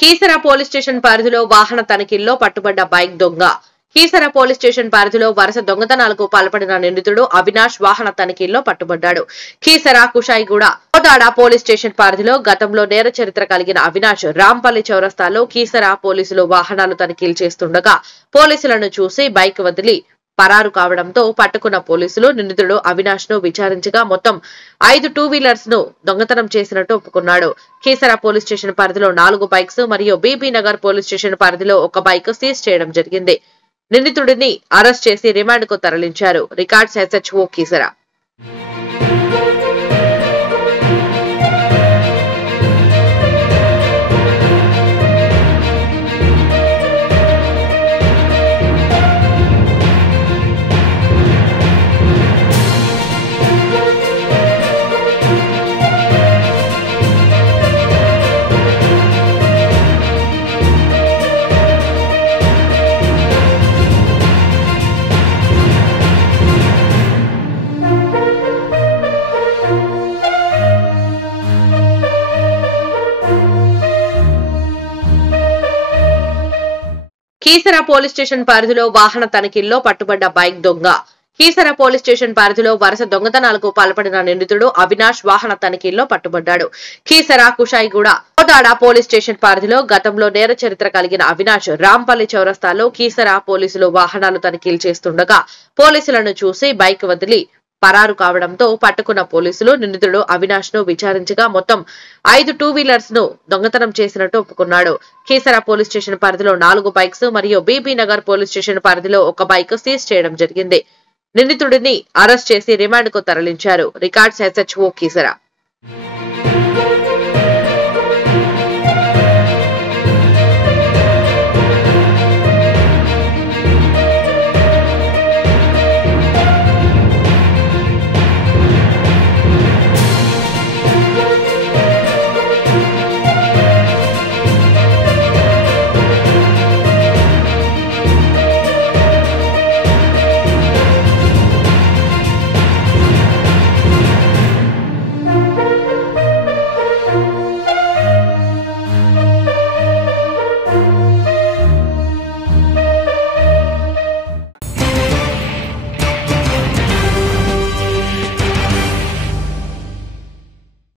Keesara police station పరిధిలో వాహన తనిఖీల్లో పట్టుబడ్డ బైక్ దొంగ. కీసర పోలీస్ స్టేషన్ పరిధిలో వరుస దొంగతనాలకు పాల్పడిన నిందితుడు అవినాష్ వాహన తనిఖీల్లో పట్టుబడ్డాడు. కీసర కుషాయిగూడ కోదాడ పోలీస్ స్టేషన్ పరిధిలో గతంలో నేర చరిత్ర కలిగిన అవినాష్ రాంపల్లి చౌరస్తాలో కీసర పోలీసులు వాహనాలు తనిఖీలు చేస్తుండగా పోలీసులను చూసి బైక్ వదిలి పరారు కావడంతో పట్టుకున్న పోలీసులు నిందితుడు అవినాష్ ను విచారించగా మొత్తం 5 టూ వీలర్స్ ను దొంగతనం చేసినట్టు ఒప్పుకున్నాడు. కీసర పోలీస్ స్టేషన్ పరిధిలో 4 బైక్స్ మరియు బీబీ నగర్ పోలీస్ స్టేషన్ పరిధిలో 1 బైక్ సీజ్ చేయడం జరిగింది. నిందితుడిని అరెస్ట్ చేసి రిమాండ్ కు తరలించారు. Records SHO Keesara. Keesara police station పరిధిలో వాహన తనిఖీల్లో పట్టుబడ్డ బైక్ దొంగ. కీసర పోలీస్ స్టేషన్ పరిధిలో వరుస దొంగతనాలకు పాల్పడిన నిందితుడు అవినాష్ వాహన తనిఖీల్లో పట్టుబడ్డాడు. కీసర కుషాయిగూడ కోదాడ పోలీస్ స్టేషన్ పరిధిలో గతంలో నేర చరిత్ర కలిగిన అవినాష్ రాంపల్లి చౌరస్తాలో కీసర పోలీసులు వాహనాలు తనిఖీలు చేస్తుండగా పోలీసులను చూసి బైక్ వదిలి పరారు కావడంతో పట్టుకున్న పోలీసులు నిందితుడు అవినాష్ ను విచారించగా మొత్తం 5 టూ వీలర్స్ ను దొంగతనం చేసినట్టు ఒప్పుకున్నాడు. కీసర పోలీస్ స్టేషన్ పరిధిలో 4 బైక్స్ మరియు బీబీ నగర్ పోలీస్ స్టేషన్ పరిధిలో 1 బైక్ సీజ్ చేయడం జరిగింది. నిందితుడిని అరెస్ట్ చేసి రిమాండ్ కు తరలించారు. Records SHO Keesara.